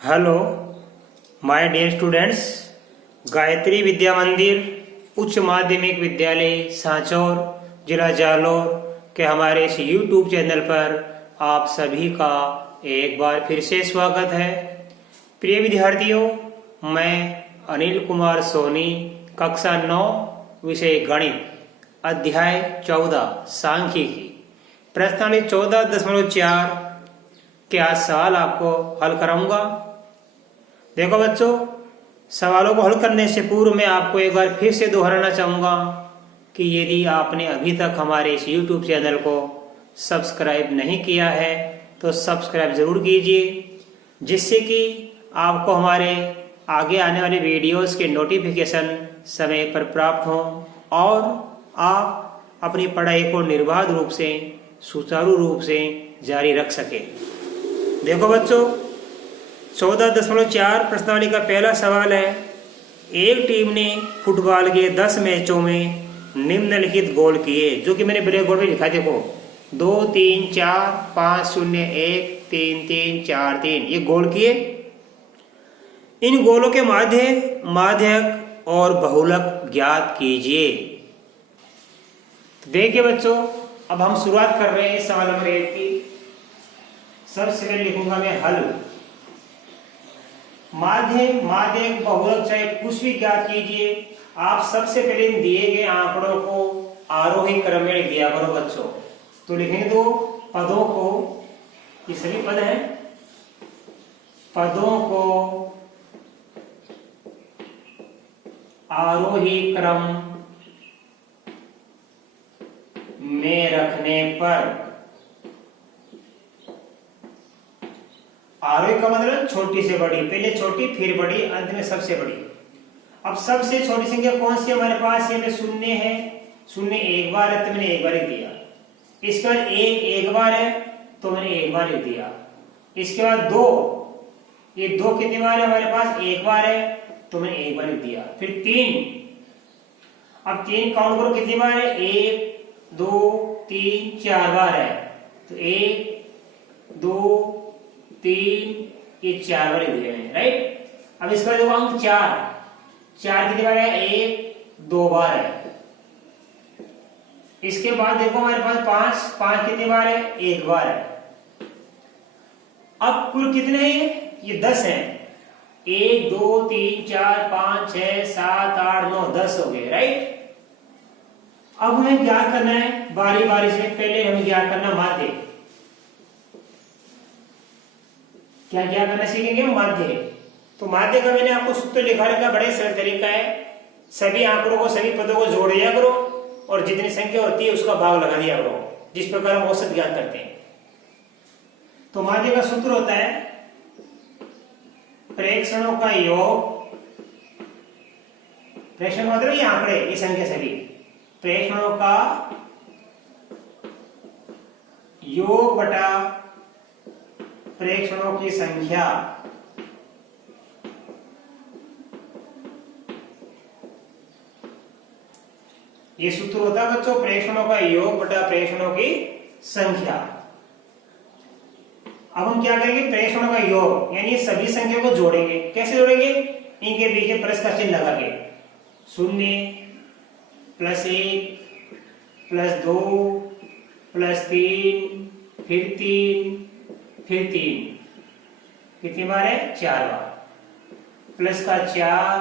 Hello my dear students. Gayatri Vidya Mandir उच्च माध्यमिक विद्यालय सांचौर जिला जालौर के हमारे इस यूट्यूब चैनल पर आप सभी का एक बार फिर से स्वागत है। प्रिय विद्यार्थियों, मैं अनिल कुमार सोनी, कक्षा 9 विषय गणित, अध्याय 14 सांख्यिकी, प्रश्नावली 14.4 के आज सवाल आपको हल कराऊंगा। देखो बच्चों, सवालों को हल करने से पूर्व मैं आपको एक बार फिर से दोहराना चाहूँगा कि यदि आपने अभी तक हमारे इस YouTube चैनल को सब्सक्राइब नहीं किया है तो सब्सक्राइब ज़रूर कीजिए, जिससे कि आपको हमारे आगे आने वाले वीडियोस के नोटिफिकेशन समय पर प्राप्त हों और आप अपनी पढ़ाई को निर्बाध रूप से, सुचारू रूप से जारी रख सकें। देखो बच्चों, 14.4 प्रश्नावली का पहला सवाल है, एक टीम ने फुटबॉल के 10 मैचों में निम्नलिखित गोल किए, जो कि मैंने ब्लैक बोर्ड में लिखा। देखो 2 3 4 5 0 1 3 3 4 3 ये गोल किए। इन गोलों के माध्यक और बहुलक ज्ञात कीजिए। देखिए बच्चों, अब हम शुरुआत कर रहे हैं सवाल नंबर 1 की। सबसे पहले लिखूंगा मैं हल। माध्यक बहुलक चाहे कुछ भी ज्ञात कीजिए। आप सबसे पहले दिए गए आंकड़ों को आरोही क्रम में लिख दिया करो बच्चों। तो लिखेंगे तो पदों को, ये सभी पद हैं, पदों को आरोही क्रम में रखने पर, आरोही का मतलब छोटी से बड़ी, पहले छोटी फिर बड़ी, अंत में सबसे बड़ी। अब सबसे छोटी संख्या कौन सी हमारे पास? ये में शून्य है, शून्य एक बार है तो मैंने एक बार लिख दिया। इसके बाद एक बार है तो मैंने एक बार लिख दिया। इसके बाद 2, ये 2 कितनी बार है हमारे पास? एक बार है तो मैंने एक बार लिख दिया। फिर 3, अब 3 काउंट करो कितनी बार है? 1 2 3 4 बार है, तो 1 2 3 ये 4 बार लिख दिया मैंने, राइट। अब इसका देखो अंक 4 कितनी बार है? 1 2 बार है। इसके बाद देखो हमारे पास 5 कितनी बार है? 1 बार है। अब कुल कितने हैं? ये 10 हैं। 1 2 3 4 5 6 7 8 9 10 हो गए, राइट। अब हमें क्या करना है बारी बारी से। पहले हमें क्या करना, माध्य। क्या करना सीखेंगे? माध्य। तो माध्य का मैंने आपको सूत्र लिखा रखा, बड़े सरल तरीका है। सभी आंकड़ों को, सभी पदों को जोड़ दिया करो और जितनी संख्या होती है उसका भाग लगा दिया करो, जिस प्रकार हम औसत ज्ञात करते हैं। तो माध्य का सूत्र होता है प्रेक्षणों का योग, प्रेक्षण मतलब ये आंकड़े, ये संख्या सभी, प्रेक्षणों का योग बटा प्रेक्षणों की संख्या। ये सूत्र होता है बच्चों, प्रेक्षणों का योग बटा प्रेक्षणों की संख्या। अब हम क्या करेंगे? प्रेक्षणों का योग यानी सभी संख्या को जोड़ेंगे। कैसे जोड़ेंगे? इनके बीच में प्लस का चिन्ह लगा के, 0 + 1 + 2 + 3 फिर 3 फिर 3 कितनी बार है? 4 बार। प्लस का 4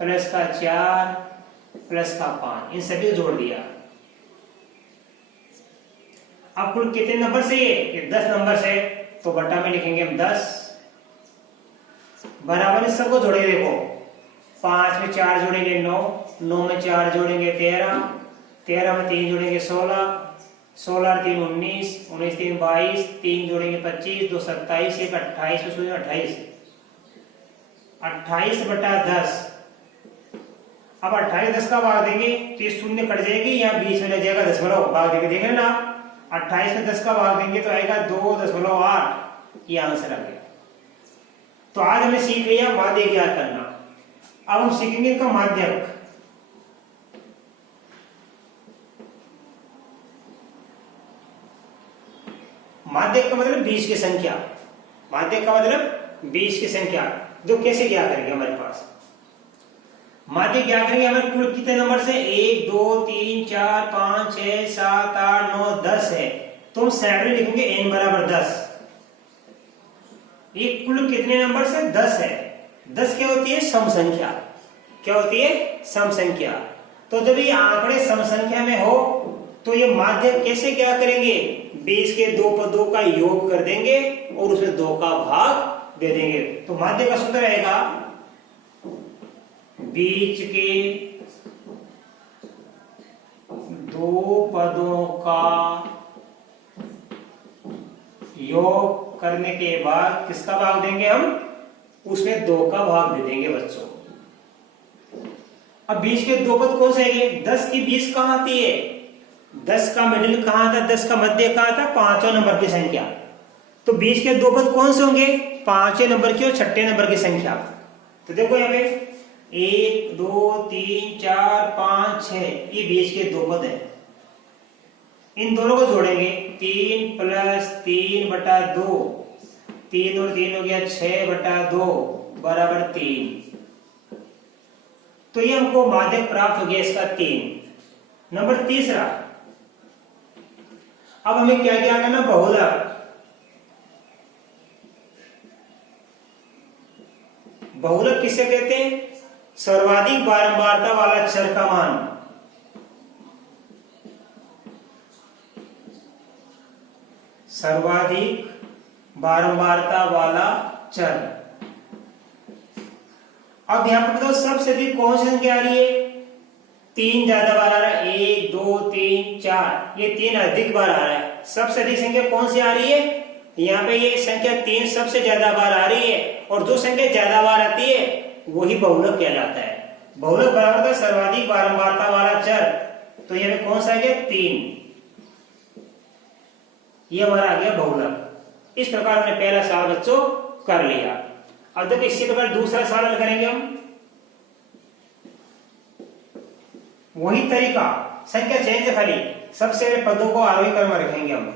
प्लस का 4 प्लस का 5, इन सभी को जोड़ दिया। अब कुल कितने नंबर से? ये 10 नंबर से, तो बटा में लिखेंगे हम 10 बराबर इस सबको जोड़ेंगे। देखो 5 में 4 जोड़ेंगे 9, 9 में 4 जोड़ेंगे 13, 13 में 3 जोड़ेंगे 16, 16 और 3 19, 19 3 22, 3 जोड़ेंगे 25, 2 27, 1 28 में शून्य 28, 28 बटा 10। अब 28 10 का भाग देंगे तो ये शून्य कट जाएगी, यहाँ बीच में लग जाएगा दशमलव, भाग देंगे, देख लेना। 28 में 10 का भाग देंगे तो आएगा 2.8, ये आंसर आ गया। तो आज हमने सीख लिया माध्य ज्ञात करना। अब हम सीखेंगे इनका माध्यक। माध्यक का मतलब बीच की संख्या, माध्यक का मतलब 20 की संख्या जो कैसे क्या करेंगे हमारे पास माध्य क्या करेंगे हमें कुल कितने नंबर से 1 2 3 4 5 6 7 8 9 10 है तो हम साइड में लिखेंगे n बराबर 10। ये कुल कितने नंबर से 10 है। 10 क्या होती है सम संख्या। क्या होती है सम संख्या। तो जब ये आंकड़े सम संख्या में हो तो ये माध्य कैसे क्या करेंगे 20 के दो पदों का योग कर देंगे और उसमें 2 का भाग दे देंगे। तो माध्य का सूत्र रहेगा बीच के दो पदों का योग करने के बाद किसका भाग देंगे हम उसमें 2 का भाग दे देंगे बच्चों। अब 20 के दो पद कौन से आएंगे 10 की 20 कहां आती है 10 का मिडिल कहां था 10 का मध्य कहां था 5वें नंबर की संख्या। तो 20 के दो पद कौन से होंगे 5वें नंबर की और 6ठे नंबर की संख्या। तो देखो यहाँ पे 1 2 3 4 5 6 ये 20 के दो पद है। इन दोनों को जोड़ेंगे 3 + 3 बटा 2 3 और 3 हो गया 6 बटा 2 बराबर 3। तो ये हमको माध्यक प्राप्त हो गया इसका 3। नंबर तीसरा अब हमें क्या क्या करना बहुलक। बहुलक किसे कहते हैं सर्वाधिक बारंबारता वाला चर का मान। सर्वाधिक बारंबारता वाला चर। अब यहां पर बताओ सबसे अधिक कौन सी संख्या आ रही है 3 ज्यादा बार आ रहा है 1 2 3 4 ये 3 अधिक बार आ रहा है। सबसे अधिक संख्या कौन सी आ रही है यहाँ पे ये संख्या 3 सबसे ज्यादा बार आ रही है और जो संख्या ज्यादा बार आती है वही बहुलक कहलाता है। बहुलक बराबर था सर्वाधिक बारंबारता वाला चर। तो यहाँ पे कौन सा आ गया 3 ये हमारा आ गया बहुलक। इस प्रकार हमने पहला सवाल बच्चों कर लिया। अब देखो इसी प्रकार दूसरा सवाल करेंगे हम वही तरीका संख्या चेंज है खाली सबसे पहले पदों को आरोही क्रम में रखेंगे हम।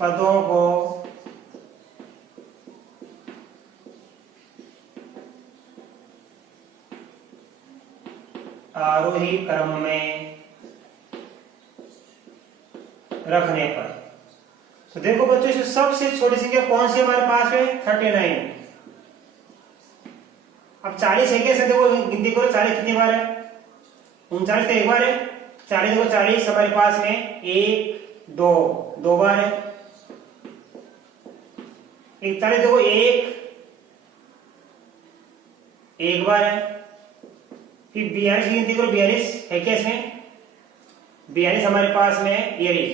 पदों को आरोही क्रम में रखने पर तो देखो बच्चों इसमें सबसे छोटी संख्या कौन सी हमारे पास है 39। अब 40 है कैसे देखो गिनती करो 40 कितनी बार है 39 तो एक बार है 40 देखो 40 हमारे पास में 1 2 2 बार है 41 देखो 1 बार है। फिर 42 की गिनती करो 42 है क्या इसमें 42 हमारे पास में ये रही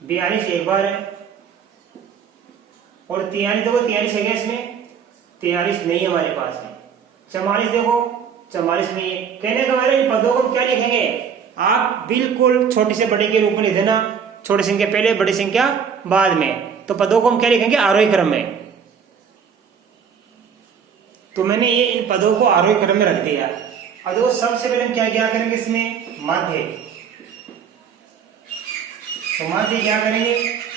42 एक बार है और 43 देखो 43 है क्या इसमें 43 नहीं हमारे पास है। 44 देखो 44 नहीं है। कहने का मतलब इन पदों को क्या लिखेंगे आप बिल्कुल छोटी से बड़े के रूप में लिख देना छोटी संख्या पहले बड़ी संख्या बाद में। तो पदों को हम क्या लिखेंगे आरोही क्रम में। तो मैंने ये इन पदों को आरोही क्रम में रख दिया। अब देखो सबसे पहले हम क्या करेंगे इसमें माध्य। तो माध्य क्या करेंगे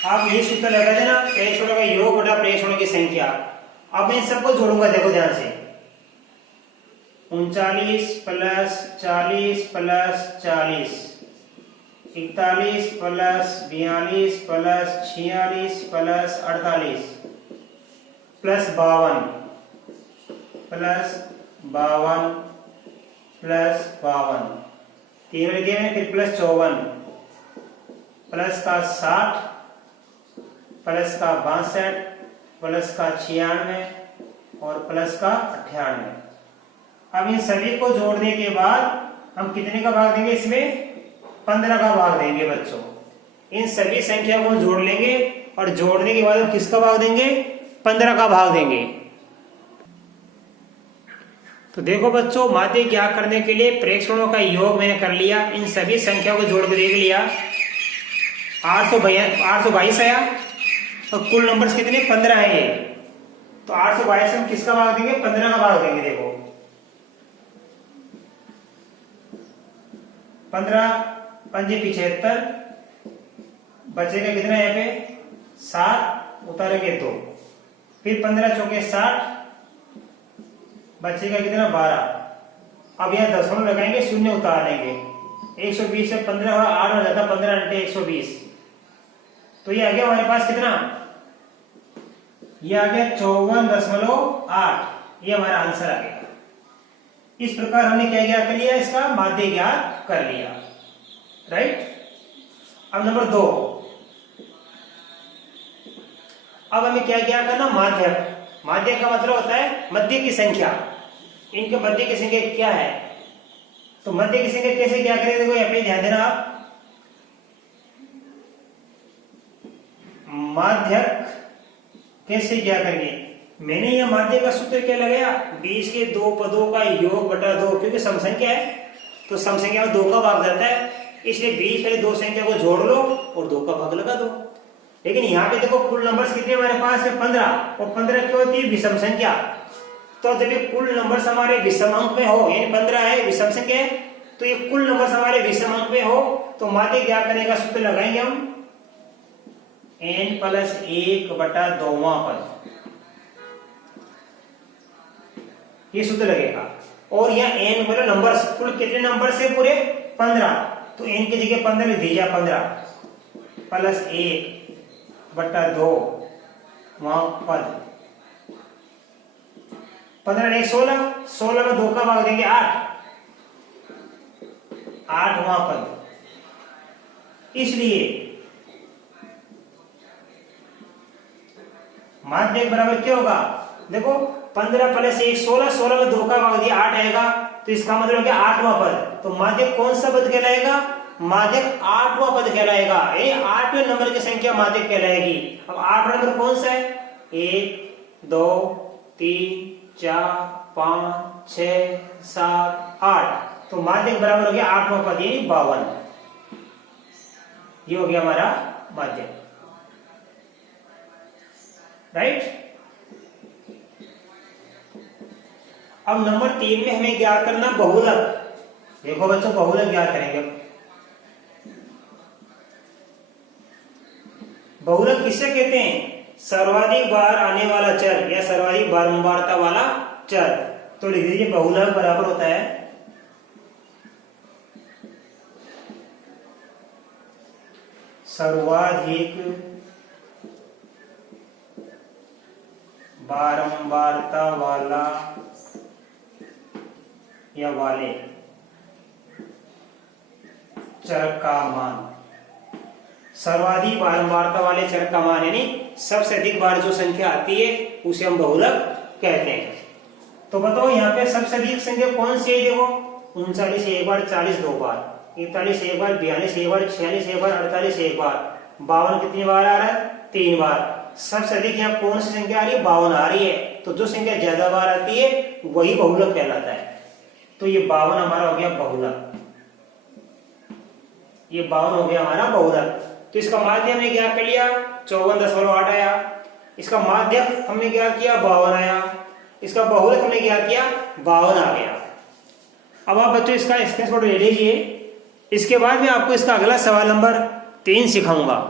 आप यही सूत्र लगा देना प्रेक्षणों का योग बटा प्रेक्षणों की संख्या। अब मैं इन सबको जोड़ूंगा देखो ध्यान से 39 + 40 + 40 41 + 42 + 46 + 48 +52 +52 तीन लगे हैं फिर +54 प्लस का 60 प्लस का 62 प्लस का 96 और प्लस का 98। अब इन सभी को जोड़ने के बाद हम कितने का भाग देंगे इसमें 15 का भाग देंगे बच्चों। इन सभी संख्या को जोड़ लेंगे और जोड़ने के बाद हम किसका भाग देंगे 15 का भाग देंगे। तो देखो बच्चों माध्य ज्ञात करने के लिए प्रेक्षणों का योग मैंने कर लिया। इन सभी संख्या को जोड़ के देख लिया 822 आया और कुल नंबर्स कितने 15 है ये। तो 822 से हम किसका भाग देंगे 15 का भाग देंगे। देखो 15 × 5 = 75 बचेगा कितना यहाँ पे 7, उतारेंगे 2, फिर 15 चौके 60, बचेगा कितना 12। अब यहाँ दशमलव लगाएंगे, शून्य उतार लेंगे, 120 से 15 हुआ 8 हो जाता, 15 × 120, तो ये आ गया हमारे पास कितना, ये आ गया 54.8, ये हमारा आंसर आ गया। इस प्रकार हमने क्या ज्ञात कर लिया, इसका माध्य ज्ञात कर लिया, राइट। अब नंबर 2, अब हमें क्या ज्ञात करना, माध्यक। माध्यक का मतलब होता है मध्य की संख्या। इनके मध्य की संख्या क्या है, तो मध्य की संख्या कैसे क्या करें, देखो यहाँ पे ध्यान देना आप। माध्यक कैसे क्या करेंगे, मैंने यह माध्य का सूत्र क्या लगाया, 20 के 2 पदों का योग बटा 2, क्योंकि समसंख्या है तो समसंख्या में 2 का भाग जाता है, इसलिए 20 वाली 2 संख्या को जोड़ लो और 2 का भाग लगा दो। लेकिन यहाँ पे देखो कुल नंबर्स कितने हमारे पास है, 15, और 15 क्या होती है, विषम संख्या। तो जब ये कुल नंबर्स हमारे विषम अंक में हो, यानी 15 है विषम संख्या है, तो ये कुल नंबर्स हमारे विषम अंक में हो, तो माध्य ज्ञात करने का सूत्र लगाएंगे हम, n + 1 बटा 2वां पद, ये सूत्र लगेगा। और यहाँ n मतलब नंबर्स, कुल कितने नंबर से पूरे 15, तो n की जगह 15 लिख दीजिए, 15 + 1 बटा 2वां पद, 15 × 1 16, 16 में 2 का भाग देंगे 8, 8वां पद। इसलिए माध्य बराबर क्या होगा, देखो 15 + 1 16, 16 में 2 का भाग दिया 8 आएगा, तो इसका मतलब हो गया 8वां पद। तो माध्य कौन सा पद कहलाएगा, माध्य 8वां पद कहलाएगा, ये 8वें नंबर की संख्या माध्य कहलाएगी। अब 8वां नंबर कौन सा है, 1 2 3 4 5 6 7 8, तो माध्य बराबर हो गया 8वां पद, यानी 52। ये हो गया हमारा माध्य, राइट। अब नंबर 3 में हमें ज्ञात करना बहुलक। देखो बच्चों, बहुलक ज्ञात करेंगे। बहुलक किससे कहते हैं, सर्वाधिक बार आने वाला चर या सर्वाधिक बारंबारता वाला चर। तो लिख दीजिए बहुलक बराबर होता है सर्वाधिक बारंबारता वाला या वाले चर का मान। सर्वाधिक बारंबारता वाले चर का मान यानी सबसे अधिक बार जो संख्या आती है उसे हम बहुलक कहते हैं। तो बताओ यहाँ पे सबसे अधिक संख्या कौन सी है, देखो 39 एक बार, 40 2 बार, 41 एक बार, 42 एक बार, 46 एक बार, 48 एक बार, 52 कितनी बार आ रहा है, 3 बार। सबसे अधिक यहाँ कौन सी संख्या आ रही है, 52 आ रही है। तो जो संख्या ज्यादा बार आती है वही बहुलक कहलाता है। तो ये 52 हमारा हो गया बहुलक, ये 52 हो गया हमारा बहुलक। तो इसका माध्य हमने ज्ञात कर लिया 54.8 आया, इसका माध्य हमने ज्ञात किया 52 आया, इसका बहुलक हमने ज्ञात किया 52 आ गया। अब आप बच्चों इसका स्क्रीनशॉट ले लीजिए, इसके बाद में आपको इसका अगला सवाल नंबर 3 सिखाऊंगा।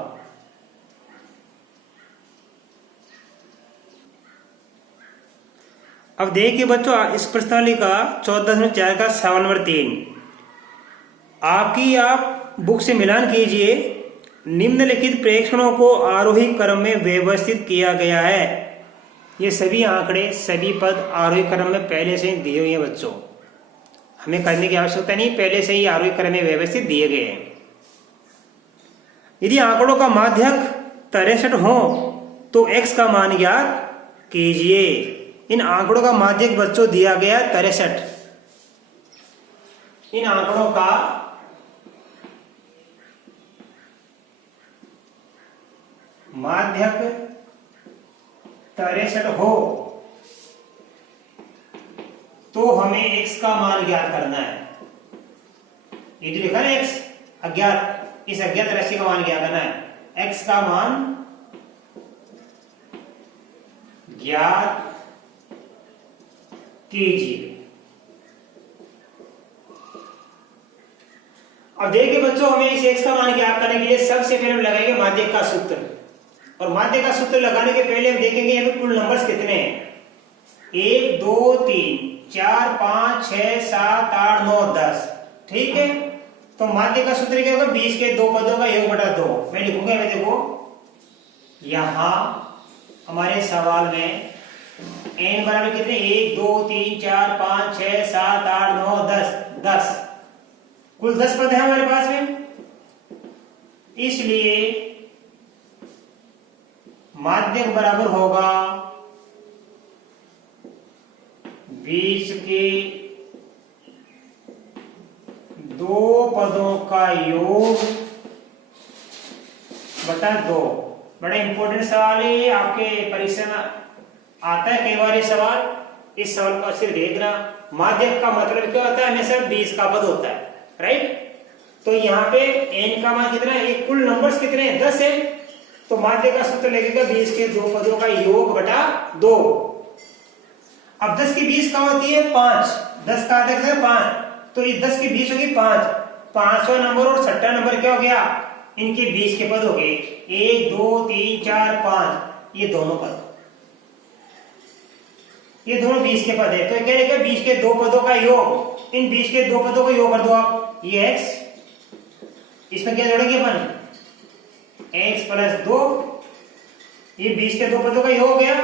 अब देखिए बच्चों, इस प्रश्नावली का 14.4 का सवाल नंबर 3 आपकी, आप बुक से मिलान कीजिए। निम्नलिखित प्रेक्षणों को आरोही क्रम में व्यवस्थित किया गया है। ये सभी आंकड़े, सभी पद आरोही क्रम में पहले से ही दिए हुए हैं बच्चों, हमें करने की आवश्यकता नहीं, पहले से ही आरोही क्रम में व्यवस्थित दिए गए हैं। यदि आंकड़ों का माध्यक 63 हो तो x का मान ज्ञात कीजिए। इन आंकड़ों का माध्यक बच्चों दिया गया 63। इन आंकड़ों का माध्यक 63 हो तो हमें x का मान ज्ञात करना है। ये जो लिखा है x अज्ञात, इस अज्ञात राशि का मान ज्ञात करना है। x का मान ज्ञात कीजिए। अब देखिए बच्चों, हमें इस x का मान ज्ञात करने के लिए सबसे पहले हम लगाएंगे माध्यक का सूत्र। और माध्यक का सूत्र लगाने के पहले हम देखेंगे यहाँ पे कुल नंबर्स कितने हैं। 1 2 3 4 5 6 7 8 9 10। ठीक है, तो माध्यक का सूत्र क्या होगा, 20 के दो पदों का योग बटा 2। मैं लिखूंगा, मैं देखो यहां हमारे सवाल में n बराबर कितने, 1 2 3 4 5 6 7 8 9 10 10, कुल 10 पद है हमारे पास में। इसलिए माध्यक बराबर होगा 20 के दो पदों का योग बटा 2। बड़ा इंपॉर्टेंट सवाल है, आपके परीक्षा में आता है कई बार ये सवाल। इस सवाल को सिर्फ देखना, माध्यक का मतलब क्या होता है, हमेशा 20 का पद होता है, राइट। तो यहाँ पे n का मान कितना है, कुल नंबर्स कितने हैं, 10 है। तो माध्यक का सूत्र लगेगा 20 के दो पदों का योग बटा 2। अब 10 की 20 कहाँ होती है, 5। 10 का आधा है 5, तो ये 10 की 20 होगी 5। 5वां नंबर और 6वां नंबर क्या हो गया, इनके 20 के पद हो गए। 1 2 3 4 5, ये दोनों पद, ये दोनों 20 के पद है। तो क्या लिखा, 20 के दो पदों का योग। इन 20 के दो पदों का योग कर दो आप, ये x, इसमें क्या जोड़ेंगे अपन, x प्लस 2, ये 20 के दो पदों का योग हो गया।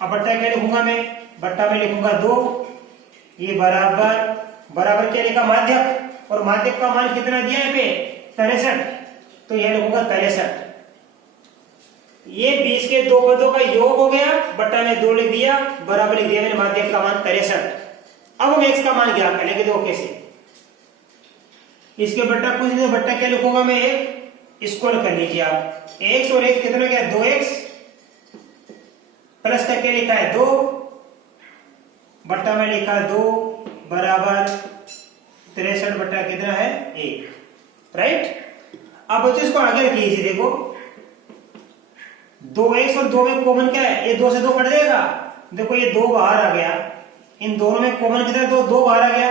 अब बट्टा क्या लिखूंगा मैं, बट्टा में लिखूंगा 2, ये बराबर बराबर क्या लिखा, माध्यक। और माध्यक का मान कितना दिया है पे, 63, तो यह लिखूंगा 63। ये 20 के दो पदों का योग हो गया, बट्टा में 2 लिख दिया, बराबर लिख दिया मैंने माध्यक का मान 63। अब हम x का मान ज्ञात कर लेंगे, देखो कैसे। इसके बट्टा कुछ नहीं, बट्टा क्या लिखूंगा मैं, 1 स्क्वायर कर लीजिए आप। x और 1 कितना क्या, 2x, प्लस का क्या लिखा है 2, बट्टा में लिखा 2, बराबर 63 बट्टा कितना है 1, राइट। अब बच्चों इसको आगे रखिए, इसे देखो 2x और 2 में कॉमन क्या है, ये 2 से 2 कट जाएगा। देखो ये 2 बाहर आ गया, इन दोनों में कॉमन कितना है, 2 बाहर आ गया।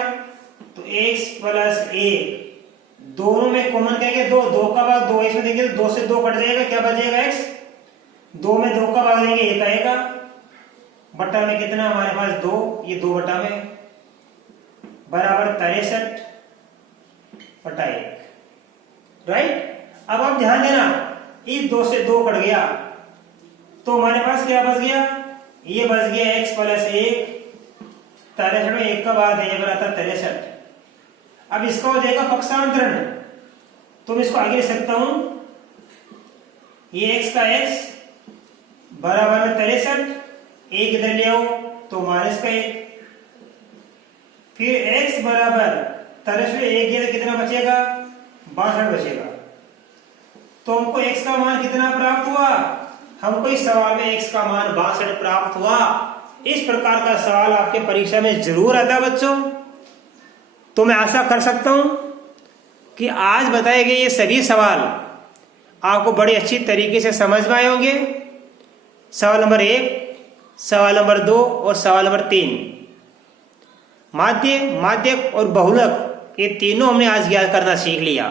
तो x प्लस 1, दोनों में कॉमन क्या है, 2 का भाग 2x में देंगे तो 2 से 2 कट जाएगा, क्या बचेगा x। 2 में 2 का भाग देंगे 1 आएगा, बट्टा में कितना हमारे पास 2, ये 2 बट्टा में बराबर 63 बटा 1, राइट। अब आप ध्यान देना, इस 2 से 2 कट गया तो हमारे पास क्या बच गया, ये बच गया x प्लस 1, 63 में 1 का भाग देने पर आता 63। अब इसका हो जाएगा पक्षांतरण, तो मैं इसको आगे लिख सकता हूं, ये x का x बराबर में 63, 1 इधर ले आओ तो माइनस का 1, फिर x बराबर 63 में 1 गया तो कितना बचेगा, 62 बचेगा। तो हमको x का मान कितना प्राप्त हुआ, हमको इस सवाल में x का मान 62 प्राप्त हुआ। इस प्रकार का सवाल आपके परीक्षा में जरूर आता है बच्चों। तो मैं आशा कर सकता हूं कि आज बताए गए ये सभी सवाल आपको बड़ी अच्छी तरीके से समझ में आए होंगे। सवाल नंबर 1, सवाल नंबर 2 और सवाल नंबर 3, माध्य, माध्यक और बहुलक, ये तीनों हमने आज ज्ञात करना सीख लिया।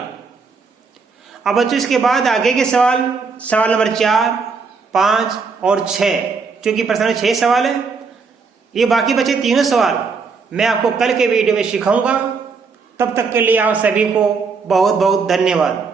अब बच्चों इसके बाद आगे के सवाल, सवाल नंबर 4, 5 और 6, क्योंकि प्रश्न में 6 सवाल है, ये बाकी बचे तीनों सवाल मैं आपको कल के वीडियो में सिखाऊंगा। तब तक के लिए आप सभी को बहुत बहुत धन्यवाद।